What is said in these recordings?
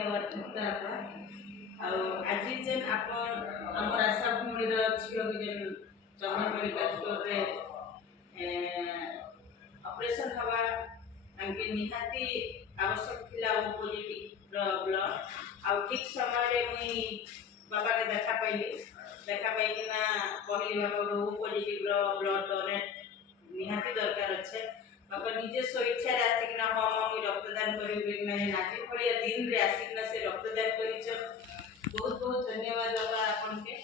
धन्यवाद मुक्ता आज जेन आम आशा भूमि झील भी जेन चंदन मेडिकल स्टोर रे ऑपरेशन हवा तांके निहाती आवश्यक थिला ओ पॉजिटिव ब्लड आ ठीक समय रे मुई बाबा के देखा पाई ना कहली बाबा ओ पॉजिटिव ब्लड डोनेट निहाती दरकार अच्छे बाबा निजे स्वेच्छा आसिकना हम मुई रक्तदान करी नाची भलिया दिन रे आसिकना से रक्तदान करिछ बहुत बहुत धन्यवाद बाबा आपन के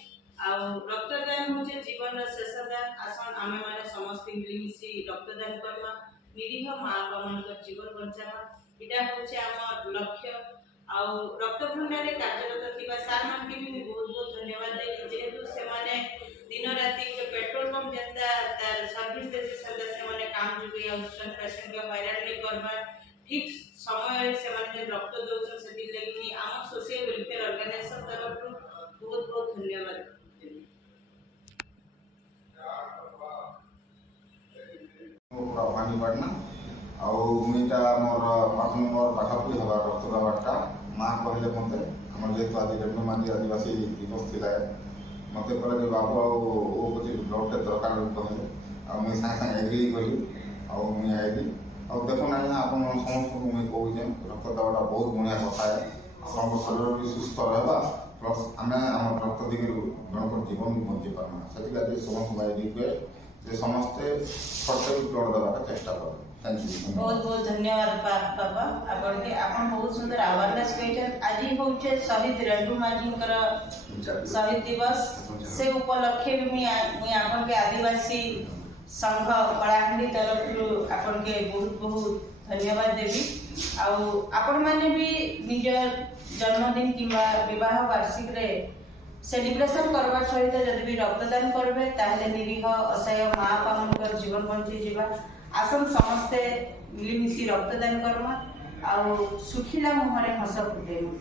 आ रक्तदान होचे जीवन रा शेषदान आसन आमे माने समस्त मिलिमिशि रक्तदान करबा निरीह माँ बापन का जीवन बचावा इटा होचे हमर लक्ष्य आ रक्त भंडार कार्यरत थिबा सार मान के भी बहुत बहुत धन्यवाद दे जेहेतु से माने दिन राति पेट्रोल पंप जनता तार सर्विस देते सदा से माने काम जुगे औषध पेशेंट के हैरान नहीं करबा ठीक समय से माने रक्त दोसन से दिल लगी आम सोशल वेलफेयर ऑर्गेनाइजेशन तरफ बहुत बहुत धन्यवाद पानी पड़ना आईटा मोर पाख नंबर पाखापी हवा रक्त दबाटा माँ कहले मत आम जेहतु आज रेणु मांझी आदिवासी दिवस थी मत कहे बाबू आगे ब्लड दरकार कहले मुझे सागे सागे एग्री कली मुझे आईली देखो ना आप समस्त मुझे कहे रक्त दबाटा बहुत बढ़िया कथा है आप शरीर भी सुस्थ रहा प्लस आम आम रक्त दिगु जनक जीवन बंची पार्मा से समस्त रिक्वेस्ट जे समस्ते सटे ब्लड दबार चेष्टा कर थैंक यू बहुत बहुत धन्यवाद बाबा आपण के आपण बहुत सुंदर अवेयरनेस कइछन आज होचे शहीद रेणु मांझीकर शहीद दिवस से उपलक्ष्य भी मुई आपण के आदिवासी संघ कलाहांडी तरफ आपण के बहुत बहुत धन्यवाद देवी आपण माने भी निज जन्मदिन किंवा विवाह वार्षिक रे सेलिब्रेशन करवा सहित जदि भी रक्तदान करबे ताहले निरीह असहाय माँ बापन जीवन बंची जीवा आसन समस्ते मिलिमिशि रक्तदान करमा आ सुखिला मुहरे हस फुटेमा।